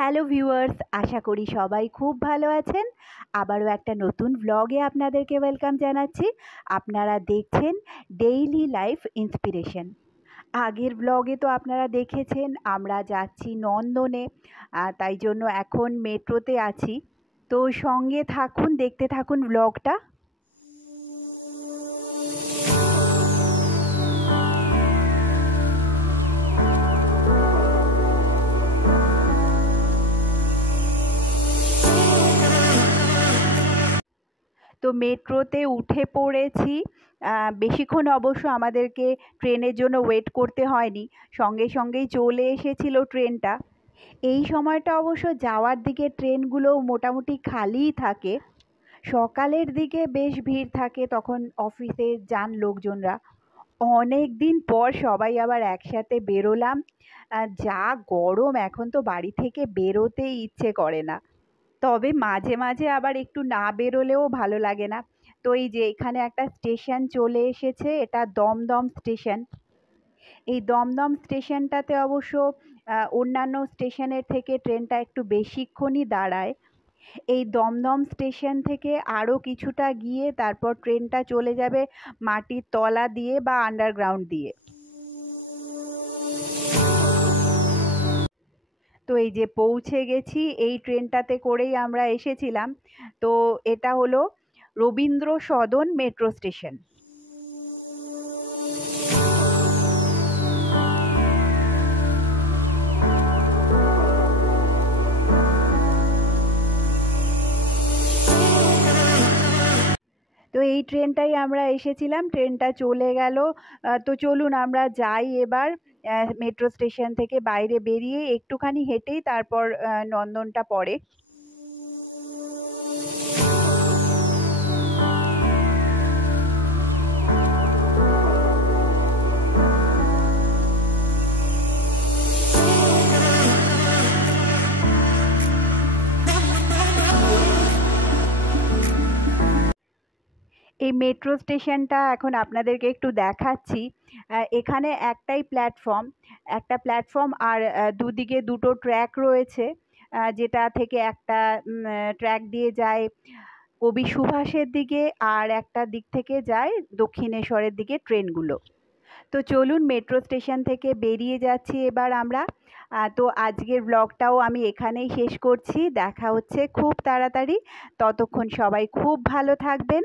Hello viewers, আশা করি সবাই খুব ভালো আছেন। আবারও একটা নতুন ব্লগে আপনাদেরকে ওয়েলকাম জানাচ্ছি। আপনারা দেখছেন ডেইলি লাইফ ইন্সপিরেশন। আগের ব্লগে তো আপনারা দেখেছেন আমরা যাচ্ছি নন্দনে, তাই জন্য এখন মেট্রোতে আছি। তো সঙ্গে থাকুন, দেখতে থাকুন ব্লগটা। তো মেট্রোতে উঠে পড়েছি। বেশিক্ষণ অবশ্য আমাদেরকে ট্রেনের জন্য ওয়েট করতে হয়নি, সঙ্গে সঙ্গেই চলে এসেছিল ট্রেনটা। এই সময়টা অবশ্য যাওয়ার দিকে ট্রেনগুলো মোটামুটি খালিই থাকে। সকালের দিকে বেশ ভিড় থাকে, তখন অফিসে যান লোকজনরা। অনেক দিন পর সবাই আবার একসাথে বেরোলাম। যা গরম, এখন তো বাড়ি থেকে বেরোতেই ইচ্ছে করে না। তবে মাঝে মাঝে আবার একটু না বেরোলেও ভালো লাগে না। তো এই যে এখানে একটা স্টেশন চলে এসেছে, এটা দমদম স্টেশন। এই দমদম স্টেশনটাতে অবশ্য অন্যান্য স্টেশনের থেকে ট্রেনটা একটু বেশিক্ষণই দাঁড়ায়। এই দমদম স্টেশন থেকে আরও কিছুটা গিয়ে তারপর ট্রেনটা চলে যাবে মাটির তলা দিয়ে বা আন্ডারগ্রাউন্ড দিয়ে। তো এই যে পৌঁছে গেছি, এই ট্রেনটাতে করেই আমরা এসেছিলাম। তো এটা হলো রবীন্দ্র সদন মেট্রো স্টেশন। তো এই ট্রেনটাই আমরা এসেছিলাম, ট্রেনটা চলে গেল। তো চলুন আমরা যাই এবার। মেট্রো স্টেশন থেকে বাইরে বেরিয়ে একটুখানি হেঁটেই তারপর নন্দনটা পড়ে। এই মেট্রো স্টেশনটা এখন আপনাদেরকে একটু দেখাচ্ছি। এখানে একটাই প্ল্যাটফর্ম, একটা প্ল্যাটফর্ম, আর দুদিকে দুটো ট্র্যাক রয়েছে। যেটা থেকে একটা ট্র্যাক দিয়ে যায় কবি সুভাষের দিকে, আর একটা দিক থেকে যায় দক্ষিণেশ্বরের দিকে ট্রেনগুলো। তো চলুন মেট্রো স্টেশন থেকে বেরিয়ে যাচ্ছি এবার আমরা। তো আজকের ব্লগটাও আমি এখানেই শেষ করছি। দেখা হচ্ছে খুব তাড়াতাড়ি। ততক্ষণ সবাই খুব ভালো থাকবেন।